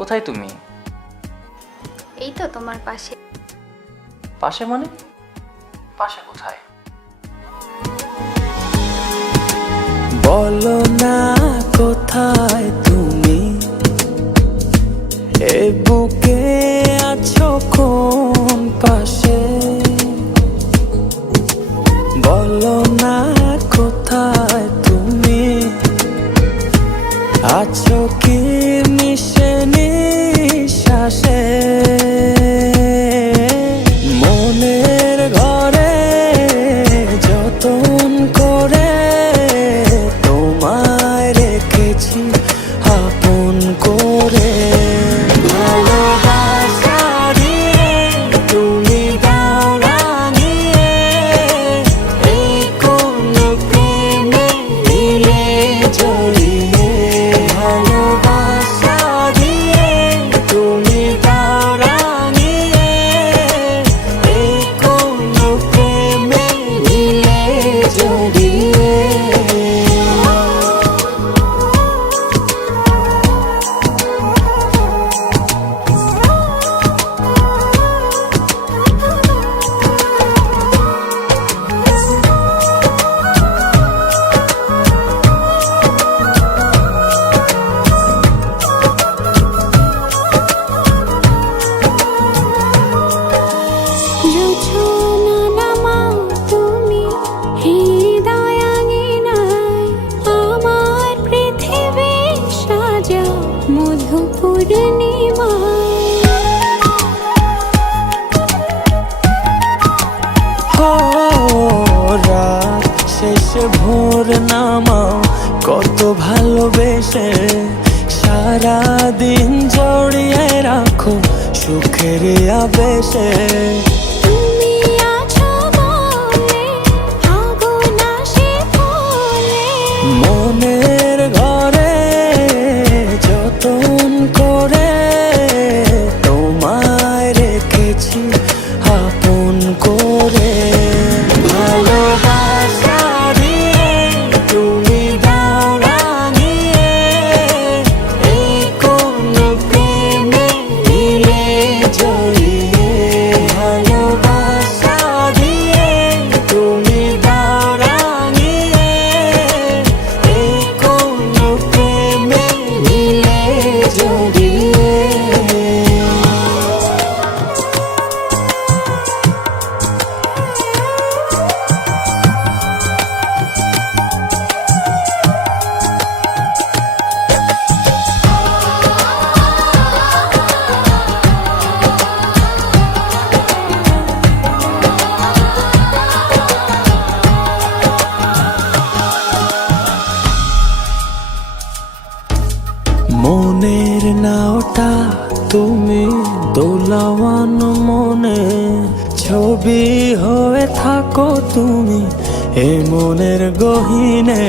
কোথায় তুমি? এই তো তোমার পাশে। পাশে মানে? পাশে কোথায়? বলো না কোথায় তুমি, এ বুকে আছো কোন পাশে? বলো না কোথায় তুমি, আছো কি মিশে নিঃশ্বাসে? মনের ঘরে যতন করে তোমায় রেখেছি আপন করে। ভালোবাসা দিয়ে তুমি দাও রাঙিয়ে, এই কোন প্রেমে দিলে জড়িয়ে। ভালোবাসা দিয়ে তুমি দাও রাঙিয়ে, এই কোন প্রেমে দিলে জড়িয়ে। রাত শেষে ভোর নামাও কত ভালোবেসে, সারাদিন জড়িয়ে রাখো সুখের আবেশে। মনের ঘরে যতন করে তোমায় রেখেছি আপন করে। ভালোবাসা দিয়ে তুমি দাও রাঙিয়ে, এই কোন প্রেমে দিলে জড়িয়ে। ভালোবাসা দিয়ে তুমি দাও রাঙিয়ে, এই কোন প্রেমে দিলে জড়িয়ে। মনের নাওটা তুমি দোলাওয়ান মনে, ছবি হয়ে থাকো তুমি এ মনের গহীনে।